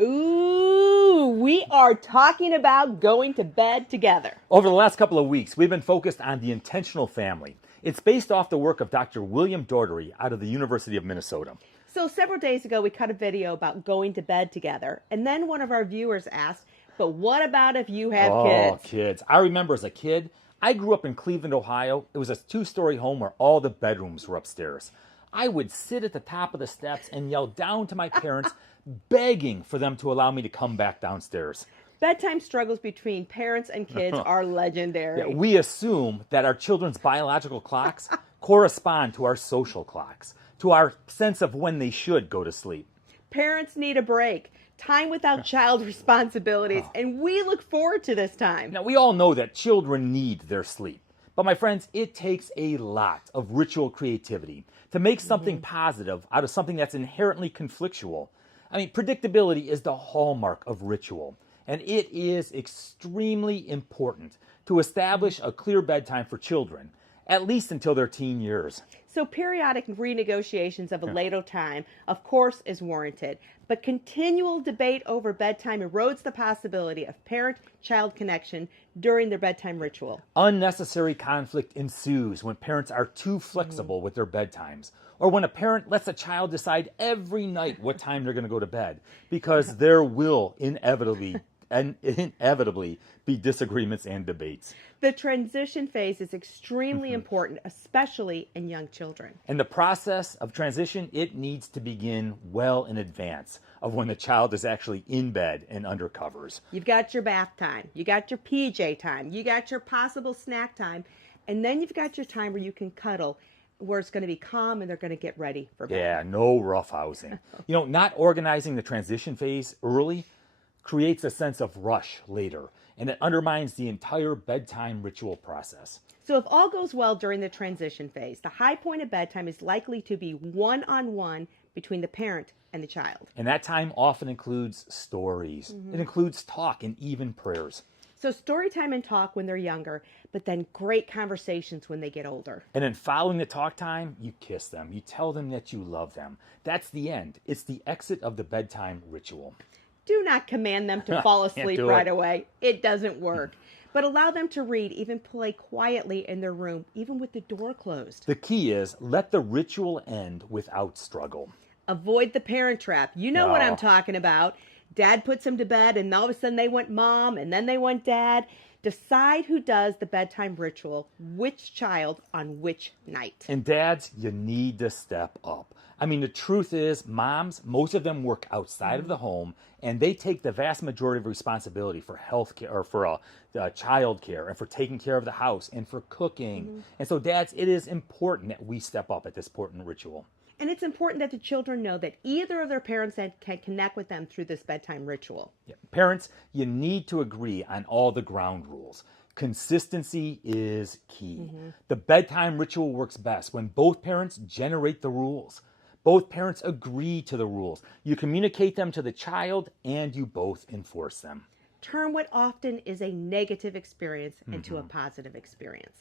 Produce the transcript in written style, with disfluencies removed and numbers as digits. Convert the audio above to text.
Ooh, we are talking about going to bed together. Over the last couple of weeks, we've been focused on the intentional family. It's based off the work of Dr. William Daugherty out of the University of Minnesota. So several days ago, we cut a video about going to bed together. And then one of our viewers asked, but what about if you have kids? Oh, kids. I remember as a kid, I grew up in Cleveland, Ohio. It was a two-story home where all the bedrooms were upstairs. I would sit at the top of the steps and yell down to my parents, begging for them to allow me to come back downstairs. Bedtime struggles between parents and kids are legendary. Yeah, we assume that our children's biological clocks correspond to our social clocks, to our sense of when they should go to sleep. Parents need a break, time without child responsibilities, and we look forward to this time. Now, we all know that children need their sleep. But my friends, it takes a lot of ritual creativity to make something positive out of something that's inherently conflictual. I mean, predictability is the hallmark of ritual, and it is extremely important to establish a clear bedtime for children, at least until their teen years. So periodic renegotiations of a later time, of course, is warranted. But continual debate over bedtime erodes the possibility of parent-child connection during their bedtime ritual. Unnecessary conflict ensues when parents are too flexible with their bedtimes, or when a parent lets a child decide every night what time they're going to go to bed, because there will inevitably be disagreements and debates. The transition phase is extremely important, especially in young children. And the process of transition, it needs to begin well in advance of when the child is actually in bed and under covers. You've got your bath time, you got your PJ time, you got your possible snack time, and then you've got your time where you can cuddle, where it's going to be calm and they're going to get ready for bed. Yeah, no roughhousing. Not organizing the transition phase early creates a sense of rush later, and it undermines the entire bedtime ritual process. So if all goes well during the transition phase, the high point of bedtime is likely to be one-on-one between the parent and the child. And that time often includes stories. It includes talk and even prayers. So story time and talk when they're younger, but then great conversations when they get older. And then following the talk time, you kiss them. You tell them that you love them. That's the end. It's the exit of the bedtime ritual. Do not command them to fall asleep do right it. away. It doesn't work. But allow them to read, even play quietly in their room, even with the door closed. The key is let the ritual end without struggle. Avoid the parent trap. You know what I'm No. talking about. Dad puts them to bed, and all of a sudden they want mom, and then they want dad. Decide who does the bedtime ritual, which child on which night. And dads, you need to step up. I mean, the truth is, moms, most of them work outside of the home, and they take the vast majority of responsibility for health care, or for child care, and for taking care of the house, and for cooking. And so, dads, it is important that we step up at this important ritual. And it's important that the children know that either of their parents can connect with them through this bedtime ritual. Yeah. Parents, you need to agree on all the ground rules. Consistency is key. The bedtime ritual works best when both parents generate the rules. Both parents agree to the rules. You communicate them to the child, and you both enforce them. Turn what often is a negative experience into a positive experience.